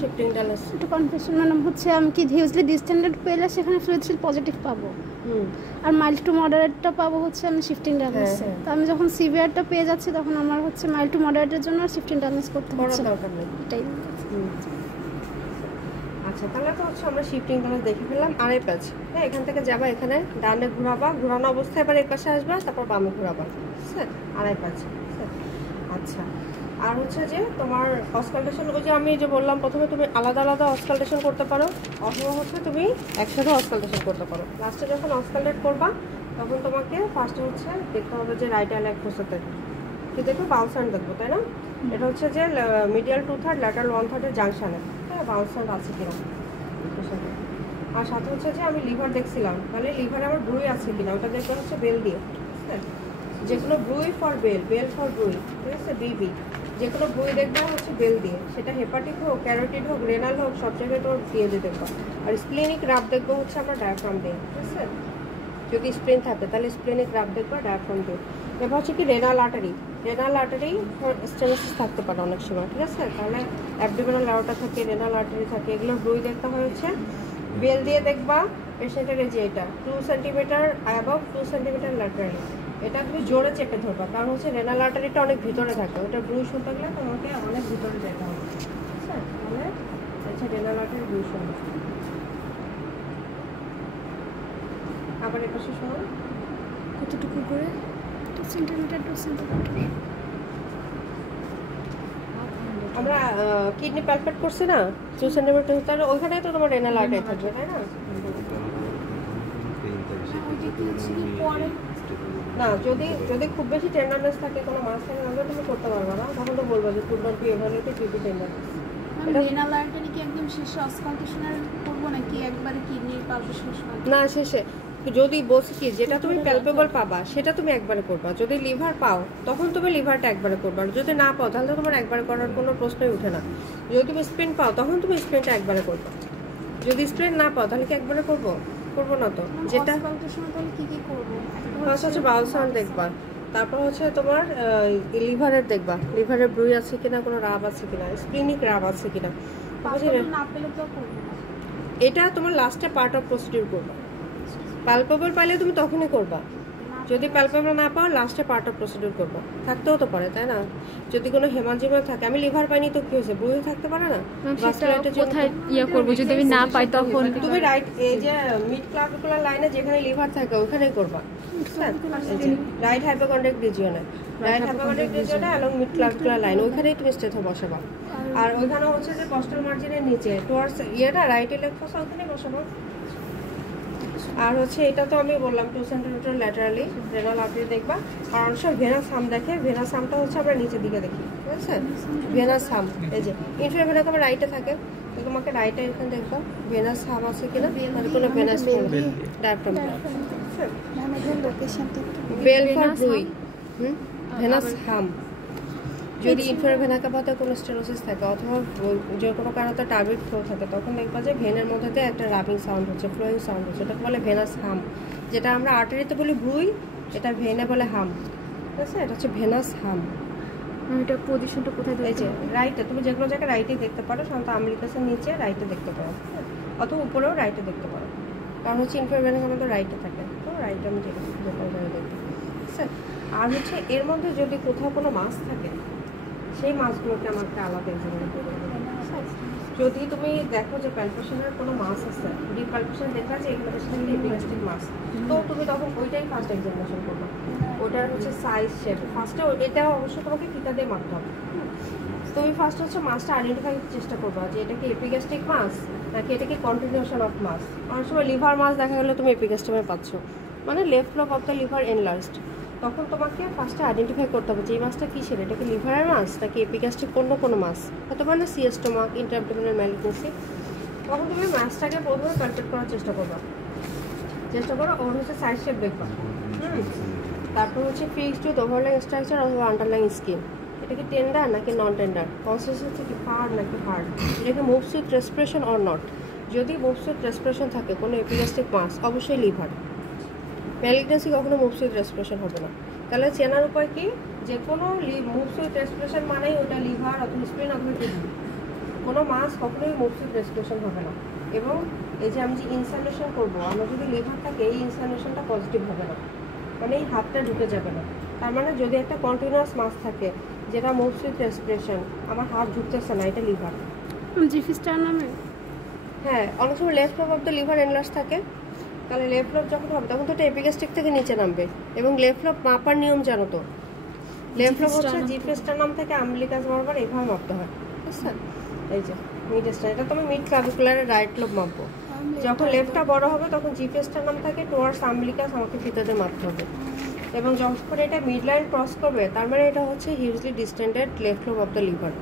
শিফটিং টানেলস একটু কনফিউশন মানে হচ্ছে আমি কি হিউজলি ডিস্টেন্ডেড পেলে সেখানে ফ্লুইড থ্রিল পজিটিভ পাবো, আর মাইল্ড টু মডারেটটা পাবো হচ্ছে আমি শিফটিং টানেলসে। তো আমি যখন সিভিয়ারটা পেয়ে যাচ্ছি তখন আমার হচ্ছে মাইল্ড টু মডারেটের জন্য শিফটিং টানেলস করতে হচ্ছে দরকার নেই। এটাই। আচ্ছা, তাহলে তো হচ্ছে আমরা শিফটিং টানেলস দেখে ফেললাম। আড়াই প্যাচ, হ্যাঁ, এখান থেকে যাবা, এখানে ডানে ঘোরাবা, ঘোরানো অবস্থায় এবার এই পাশে আসবা, তারপর বামে ঘোরাবা। ঠিক আছে, আড়াই প্যাচ। আচ্ছা, আর হচ্ছে যে তোমার অসকালটেশন, ওই যে আমি যে বললাম প্রথমে তুমি আলাদা আলাদা অসকালটেশন করতে পারো, অথবা হচ্ছে তুমি একসাথে অসকালটেশন করতে পারো। লাস্টে যখন অসকালটেট করবা তখন তোমাকে ফার্স্টে হচ্ছে দেখতে হবে যে রাইট অ্যান্ড লেফট ফোসাতে কি দেখবো, বাউন্স হ্যান্ড দেখবো, তাই না? এটা হচ্ছে যে মিডিয়াল 2/3 ল্যাটারাল 1/3 জাংশনে, হ্যাঁ, বাউন্স হ্যান্ড আছে কিনা। এটার সাথে। আর সাথে হচ্ছে যে আমি লিভার দেখছিলাম, তাহলে লিভারে আমার ব্রুই আছে কিনা ওটা দেখবেন হচ্ছে বেল দিয়ে, ঠিক আছে? যেগুলো ব্রুই ফর বেল, বেল ফর ব্রুই, ঠিক আছে, বিবি, যেগুলো ব্রুই দেখবা হচ্ছে বেল দিয়ে, সেটা হেপাটিক হোক, ক্যারোটিড হোক, রেনাল হোক, সব জায়গায় তোর দিয়ে দেখবা। আর স্প্লেনিক রাব দেখবো হচ্ছে আমরা ডায়াফ্রাম দিয়ে, ঠিক আছে? যদি স্প্লেন থাকে তাহলে স্প্লেনিক রাব দেখবা ডায়াফ্রাম দিয়ে। এবার হচ্ছে কি renal artery, renal artery stenosis থাকতে পারে অনেক সময়, ঠিক আছে? তাহলে অ্যাবডোমিনাল আর্টারি থাকে, রেনাল আর্টারি থাকে, এগুলো ব্রুই দেখতে হয় হচ্ছে বেল দিয়ে দেখবা। পেশেন্টের যে এটা 2 সেন্টিমিটার অ্যাবাভ 2 সেন্টিমিটার ল্যাটারালি, এটা তুমি জোরে চেপে ধরবা, কারণ হচ্ছে রেনাল আর্টারিটা অনেক ভিতরে থাকে, ওটা ব্রুই শুনতে গেলে তোমাকে অনেক ভিতরে যেতে হবে, ঠিক আছে? তাহলে আচ্ছা রেনাল আর্টারি ব্রুই শুনবে। আবার এর পাশে শোনো কতটুকু করে 2 সেন্টিমিটার 2 সেন্টিমিটার। আমরা কিডনি প্যালপেট করছি না 2 সেন্টিমিটার, তাহলে ওইখানে তো তোমার রেনাল আর্টারি থাকবে, তাই না? না, যদি খুব বেশি টেন্ডারনেস থাকে, কোনো মাছ থাকে, তাহলে তুমি করতে পারবে না, তখন তো বলবো যে could not be evaluated due to tenderness. Renal artery কি একদম শেষে অসকন্টেশনাল করবো নাকি একবারে কিডনির পালপেশন সময়? না, শেষে যদি বলছি কি যেটা তুমি প্যালপেবল পাবা সেটা তুমি একবারে করবা। যদি লিভার পাও তখন তুমি লিভারটা একবারে করবা, আর যদি না পাও তাহলে তোমার একবারে করার কোনো প্রশ্নই ওঠে না। যদি তুমি স্প্লেন পাও তখন তুমি স্প্লেনটা একবারে করবা, যদি স্প্লেন না পাও তাহলে কি একবারে করবো না তো। যেটা অসকন্টেশনাল তাহলে কি করবো? ফার্স্ট হচ্ছে বাউল সাউন্ড দেখবা, তারপর হচ্ছে তোমার লিভারের দেখবা, লিভারের ব্রুই আছে কিনা, কোনো রাব আছে কিনা, স্প্লিনিক রাব আছে কিনা। না পেলে তো করবো না। এটা তোমার লাস্টে পার্ট অফ প্রসিডিউর করবা। পালপেবল পাইলে তুমি তখনই করবা, যদি পালপেবল না পাও লাস্টে পার্ট অফ প্রসিডিউর করবা। থাকতেও তো পারে, তাই না? যদি কোনো হেমাঞ্জিমা থাকে, আমি লিভার পাইনি তো কি হয়েছে, ব্রুই থাকতে পারে না? কোথায় ইয়া করবো যদি আমি না পাই তখন? তুমি রাইট এই যে মিড ক্লাভিকুলার লাইনে যেখানে লিভার থাকে ওখানেই করবা, রাইট হাইপোকন্ড্রিক রিজিয়নে, রাইট হাইপোকন্ড্রিক রিজিয়নে এবং মিড ক্লাভিকুলার লাইন, ওইখানেই তুমি স্টেথো বসাবা। আর ওইখানে হচ্ছে যে কস্টাল মার্জিনের নিচে টুয়ার্ডস ইয়েটা রাইট ইলেক্ট ফসা, ওখানে বসাবা। আর হচ্ছে এটা তো আমি বললাম 2 সেন্টিমিটার ল্যাটারালি রেনাল আর্টারি দেখবা। আর অনেক সময় ভেনাস হাম দেখে, ভেনাস হামটা হচ্ছে আমরা নিচের দিকে দেখি, ঠিক আছে? ভেনাস হাম এই যে ইনফিরিয়র ভেনাস আমার রাইটে থাকে, তো তোমাকে রাইটে এখানে দেখবা ভেনাস হাম আছে কিনা, মানে কোনো venous diaphragm, bell for bruit, venous hum. যদি ইনফিরিয়র ভেনা কাভাতে কোনো স্টেনোসিস থাকে অথবা যে কোনো কারণে টার্বিড ফ্লো থাকে, তখন দেখবা যে ভেনের মধ্যে একটা রাবিং সাউন্ড হচ্ছে, ফ্লোয়িং সাউন্ড হচ্ছে, ওটাকে বলে ভেনাস হাম। যেটা আমরা আর্টারিতে বলি ব্রুই, এটা ভেনে বলে হাম, ঠিক আছে? এটা হচ্ছে ভেনাস হাম। এটা পজিশনটা কোথায় এই যে রাইটে, তুমি যে কোনো জায়গায় রাইটে দেখতে পারো, সাধারণত আমলিকাসের নিচে রাইটে দেখতে পারো, অথবা উপরেও রাইটে দেখতে পারো, কারণ হচ্ছে ইনফিরিয়র ভেনা আমাদের রাইটে থাকে, তো রাইটে আমি যে কোনো জায়গায় দেখি, ঠিক আছে? আর হচ্ছে এর মধ্যে যদি কোথাও কোনো মাছ থাকে, সেই মাছগুলোকে আমাকে আলাদা এক্সামিন করতে হবে। যদি তুমি দেখো যে প্যালপেশনের কোনো মাছ আছে, ডিপ প্যালপেশন দেখা যায় এগুলো বেশিরভাগই ইপিগাস্ট্রিক মাছ, তো তুমি তখন ওইটাই ফার্স্ট এক্সামিনেশন করবে। ওটার হচ্ছে সাইজ শেপ ফার্স্টে, এটা অবশ্যই তোমাকে ফিতা দিয়ে মারতে হবে। তুমি ফার্স্ট হচ্ছে মাছটা আইডেন্টিফাই করতে চেষ্টা করবা যে এটা কি এপিগাস্ট্রিক মাছ নাকি এটা কি কন্টিনিউশন অফ মাছ। অনেক সময় লিভার মাছ দেখা গেলে তুমি এপিগাস্ট্রিমে পাচ্ছ, মানে left lobe of the liver enlarged. তখন তোমাকে ফার্স্টে আইডেন্টিফাই করতে হবে যে এই মাছটা কিসের, এটা কি লিভারের মাছ নাকি এপিগাস্ট্রিক অন্য কোনো মাছ, হতে পারে না সিএস্টোমাক, ইন্টারঅ্যাবডোমিনাল ম্যালিগনেন্সি। তখন তুমি মাছটাকে প্রথমে পারফেক্ট করার চেষ্টা করো, ওর হচ্ছে সাইড শেপ দেখবা। তারপর হচ্ছে ফিক্সড উইথ ওভারলাইং স্ট্রাকচার অথবা আন্ডারলাইং স্কিন, এটা কি টেন্ডার নাকি নন টেন্ডার, কনসিস্টেন্সি কি হার্ড নাকি হার্ড, এটা কি moves with respiration or not. যদি মুভস উইথ রেসপিরেশন থাকে কোনো এপিগাস্ট্রিক মাছ, অবশ্যই লিভার। ম্যালিগনেন্সি কখনো মুভস উইথ রেসপিরেশন হবে না। তাহলে চেনার উপায় কি, যে কোনো মুভস উইথ রেসপিরেশন মানেই ওটা লিভার অথবা স্প্লিন অথবা কিডনি। কোনো মাছ কখনোই মুভস উইথ রেসপিরেশন হবে না। এবং এই যে আমি যে ইনসালেশন করবো, আমার যদি লিভার থাকে এই ইনসালেশনটা পজিটিভ হবে না, মানে এই হাতটা ঢুকে যাবে না। তার মানে যদি একটা কন্টিনিউয়াস মাছ থাকে যেটা মুভস উইথ রেসপিরেশন, আমার হাত ঢুকতেছে না, এটা লিভার। জিফিস্টার নামে হ্যাঁ, অনেক সময় left lobe of the liver enlarge থাকে, তাহলে লেফট লোব যখন হবে তখন তো এটা এপিগাস্ট্রিক থেকে নিচে নামবে। এবং লেফট লোব মাপার নিয়ম জানো তো, লেফট লোব হচ্ছে জিফেস্টার্নাম থেকে আমলিকাস বরাবর এভাবে মাপতে হয়, বুঝছেন? এই যে মিডেস্টার, এটা তুমি মিড ক্লাভিকুলারের রাইট লোব মাপবো। যখন লেফটটা বড় হবে তখন জিফেস্টার্নাম থেকে টুয়ার্ডস আমলিকাস আমাকে ফিতাতে মাপতে হবে। এবং যখন এটা মিড লাইন ক্রস করবে তার মানে এটা হচ্ছে hugely distended left lobe of the liver.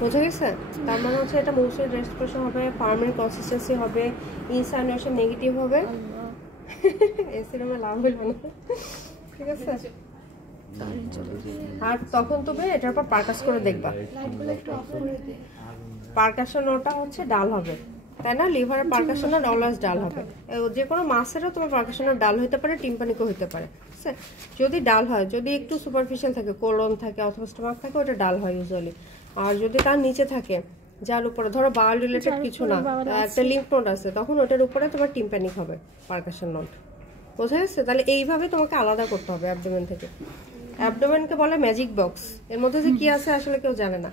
বোঝা গেছে? তার মানে হচ্ছে এটা মোশন রেস্পিরেশন হবে, ফার্মের কনসিস্টেন্সি হবে, ইনসাইনেশন নেগেটিভ হবে। এসিরমে লাভ হইল না, ঠিক আছে? আর তখন তুমি এটার উপর পারকাস করে দেখবা। পারকাশন ওটা হচ্ছে ডাল হবে, তাই না? লিভারের পারকাশনের অলওয়েজ ডাল হবে। যে কোনো মাছেরও তোমার পারকাশনের ডাল হইতে পারে, টিম্পানিকও হইতে পারে। যদি ডাল হয়, যদি একটু সুপারফিশিয়াল থাকে, কোলন থাকে অথবা স্টোমাক থাকে, ওটা ডাল হয় ইউজুয়ালি। আর যদি তার নিচে থাকে, যার উপরে ধরো বাউল রিলেটেড কিছু না, একটা লিম্ফ নোড আছে, তখন ওটার উপরে তোমার টিম্পানিক হবে পারকাশন নোড। বোঝা যাচ্ছে? তাহলে এইভাবে তোমাকে আলাদা করতে হবে অ্যাবডোমেন থেকে। অ্যাবডোমেনকে বলে ম্যাজিক বক্স, এর মধ্যে যে কি আছে আসলে কেউ জানে না।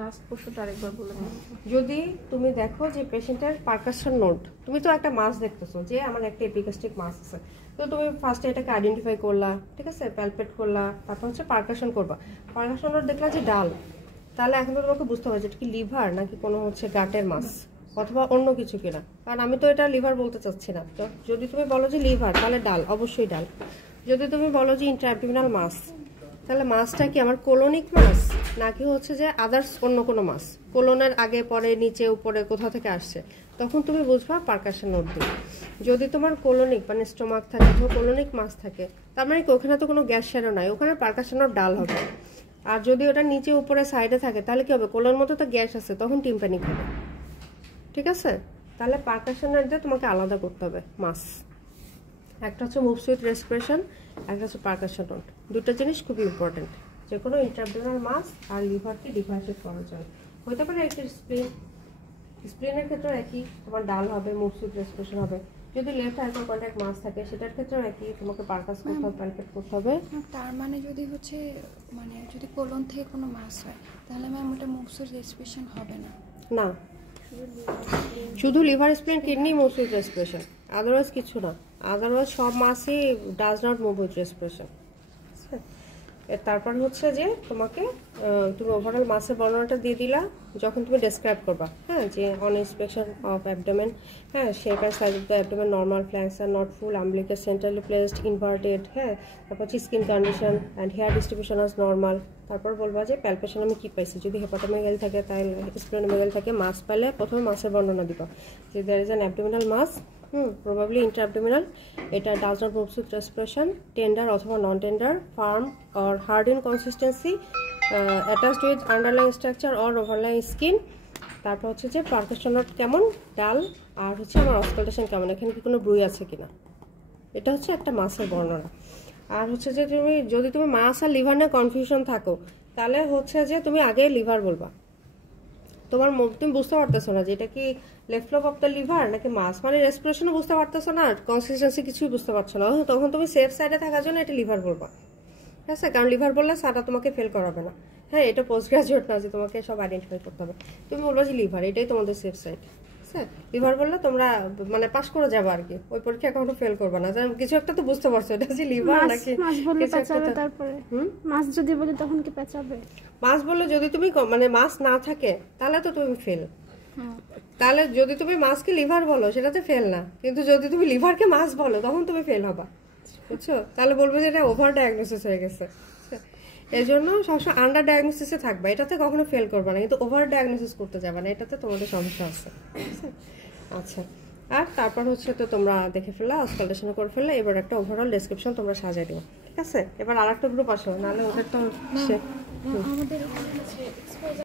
লাস্ট প্রশ্নটা আরেকবার বলে দাও। যদি তুমি দেখো যে পেশেন্টের পারকাশন নোড, তুমি তো একটা মাস দেখতেছো যে আমার একটা এপিগাস্ট্রিক মাস আছে, তো তুমি ফার্স্টে এটাকে আইডেন্টিফাই করলা, ঠিক আছে, প্যালপেট করলা, তারপর হচ্ছে পারকাশন করবা। পারকাশন নোড দেখলা যে ডাল, তাহলে এখন তো তোমাকে বুঝতে হবে যে এটা কি লিভার নাকি কোনো হচ্ছে গাটের মাস অথবা অন্য কিছু কিনা। কারণ আমি তো এটা লিভার বলতে চাচ্ছি না। তো যদি তুমি বলো যে লিভার, তাহলে ডাল, অবশ্যই ডাল। যদি তুমি বলো যে ইন্ট্রাঅ্যাবডোমিনাল মাস, তাহলে মাছটা কি আমার কোলোনিক মাছ নাকি হচ্ছে যে আদার্স অন্য কোনো মাছ, কোলনের আগে পরে নিচে উপরে কোথা থেকে আসছে, তখন তুমি বুঝবা পারকাশন নোড দিয়ে। যদি তোমার কোলোনিক মানে স্টোমাক থাকে, কোলোনিক মাছ থাকে, তার মানে কি ওখানে তো কোনো গ্যাস শ্যাডো নাই, ওখানে পারকাশন নোড ডাল হবে। আর যদি ওটা নিচে উপরে সাইডে থাকে, তাহলে কি হবে, কোলনের মতো তো গ্যাস আছে, তখন টিম্পানিক হবে। ঠিক আছে? তাহলে পারকাশন নোড দিয়ে তোমাকে আলাদা করতে হবে মাছ। একটা হচ্ছে মুভস উইথ রেসপিরেশন, একটা হচ্ছে পারকাশন নোড। দুটো জিনিস খুবই ইম্পর্টেন্ট, যে কোনো ইন্ট্রাঅ্যাবডোমিনাল মাস আর লিভারকে ডিফারেন্সিয়েট করার জন্য। হতে পারে একটা স্প্লিন, স্প্লিনের ক্ষেত্রে একই, তোমার ডাল হবে, মুভস উইথ রেসপিরেশন হবে। যদি লেফট হাইপার কন্ট্যাক্ট মাস থাকে, সেটার ক্ষেত্রেও একই, তোমাকে পারকাস করতে হবে, প্যালপেট করতে হবে। তার মানে যদি হচ্ছে মানে যদি কোলন থেকে কোনো মাস হয়, তাহলে ম্যাম ওটা মুভস উইথ রেসপিরেশন হবে না? না, শুধু liver, স্প্লিন, kidney moves with respiration, otherwise কিছু না। আদারওয়াইজ সব মাসই does not move with respiration. তারপর হচ্ছে যে তোমাকে তুমি ওভারঅল মাসের বর্ণনাটা দিয়ে দিলা যখন তুমি ডেসক্রাইব করবা, হ্যাঁ, যে অন ইন্সপেকশন অফ অ্যাবডোমেন, হ্যাঁ, shape and size of the abdomen normal, flanks are not full, umbilicus centrally placed, inverted, হ্যাঁ, তারপর হচ্ছে skin condition and hair distribution as normal. তারপর বলবা যে প্যালপেশন আমি কী পাইছি, যদি হেপাটোমেগাল থাকে, তাহলে স্প্লেনোমেগাল থাকে, মাস পাইলে প্রথমে মাসের বর্ণনা দিবা যে there is an abdominal mass, probably intra-abdominal, এটা does not move with respiration, tender অথবা non tender, firm or hard in consistency, attached with underlying structure or overlying skin। তারপর হচ্ছে যে পারকাশন নোড কেমন, ডাল, আর হচ্ছে আমার অসকালটেশন কেমন, এখানে কি কোনো ব্রুই আছে কিনা। এটা হচ্ছে একটা মাসের বর্ণনা। আর হচ্ছে যে তুমি যদি তুমি মাস আর লিভার নিয়ে কনফিউশন থাকো, তাহলে হচ্ছে যে তুমি আগে লিভার বলবা। তোমার তুমি বুঝতে পারতেছো না যে এটা কি left lobe of the liver নাকি মাস, মানে রেসপিরেশনও বুঝতে পারতেছো না, কনসিস্টেন্সি কিছুই বুঝতে পারছো না, তখন তুমি সেফ সাইডে থাকার জন্য এটা লিভার বলবা। ঠিক আছে? কারণ লিভার বললে সাটা তোমাকে ফেল করাবে না। হ্যাঁ, এটা পোস্ট গ্রাজুয়েট না যে তোমাকে সব আইডেন্টিফাই করতে হবে। তুমি বলবো যে লিভার, এটাই তোমাদের সেফ সাইড। হ্যাঁ, লিভার বললে তোমরা মানে পাস করে যাবে আর কি, ওই পরীক্ষা কখনো ফেল করবে না। কিছু একটা তো বুঝতে পারছো এটা যে লিভার নাকি মাছ। যদি বলি তখন কি পেঁচাবে? মাছ বললে যদি তুমি মানে মাছ না থাকে তাহলে তো তুমি ফেল। তাহলে যদি তুমি মাছকে লিভার বলো সেটাতে ফেল না, কিন্তু যদি তুমি লিভারকে মাছ বলো তখন তুমি ফেল হবা, বুঝছো? তাহলে বলবে যে এটা ওভার ডায়াগনোসিস হয়ে গেছে। এই জন্য সবসময় আন্ডার ডায়াগনোসিসে থাকবে, এটাতে কখনো ফেল করবে না, কিন্তু ওভার ডায়াগনোসিস করতে যাবে না, এটাতে তোমাদের সমস্যা আছে। আচ্ছা, আর তারপর হচ্ছে তো তোমরা দেখে ফেললা, অসকালটেশন করে ফেললা, এবার একটা ওভারঅল ডেসক্রিপশন তোমরা সাজিয়ে দিও। ঠিক আছে? এবার আর একটা গ্রুপ আসো, নাহলে ওদের তো আমাদের